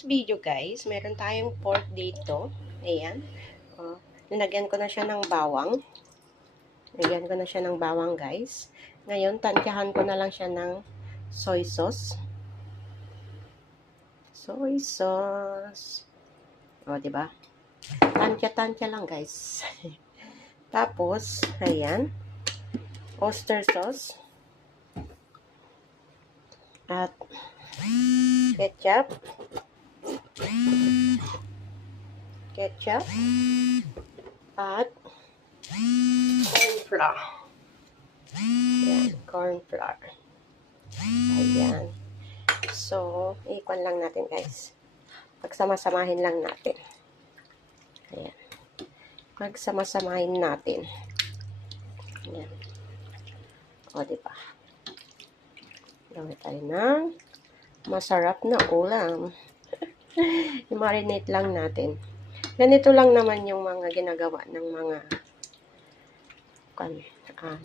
Video guys, meron tayong pork dito. Ayan. Nilagyan ko na siya ng bawang. Nilagyan ko na siya ng bawang guys. Ngayon, tansyahan ko na lang siya ng soy sauce. Soy sauce. O, diba? Tansya-tansya lang guys. Tapos, ayan. Oyster sauce. At ketchup. At corn flour. Ayan, corn flour. Ayan. So, ikon lang natin guys. Pagsama-samahin lang natin. Ayan. Pagsama-samahin natin. Ayan. O, diba? Gawin tayo ng masarap na ulam. I-marinate lang natin. Ganito lang naman yung mga ginagawa ng mga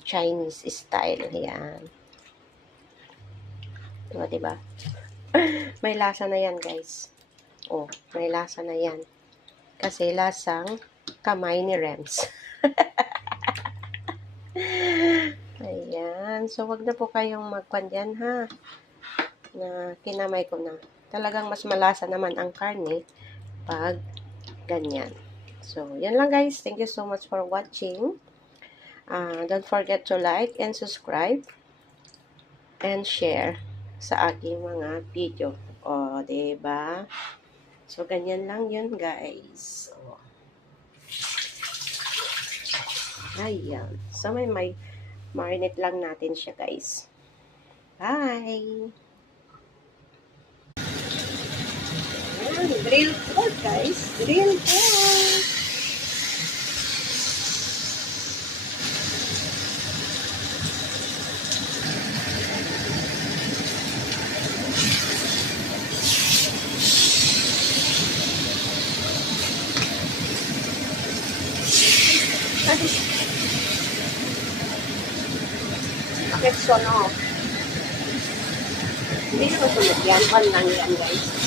Chinese style. Yan. Diba? May lasa na yan, guys. Oh, may lasa na yan. Kasi lasang kamay ni Rems. Ayan. So, wag na po kayong magkwan dyan, ha? Na kinamay ko na. Talagang mas malasa naman ang karne pag ganyan. So, yan lang guys. Thank you so much for watching. Don't forget to like and subscribe and share sa aking mga video. O, diba? So, ganyan lang yun guys. O. Ayan. So, may marinate lang natin siya guys. Bye! Grilled pork guys. Grilled pork. Bakit sono? Hindi na masunod yan. Pan lang yan guys.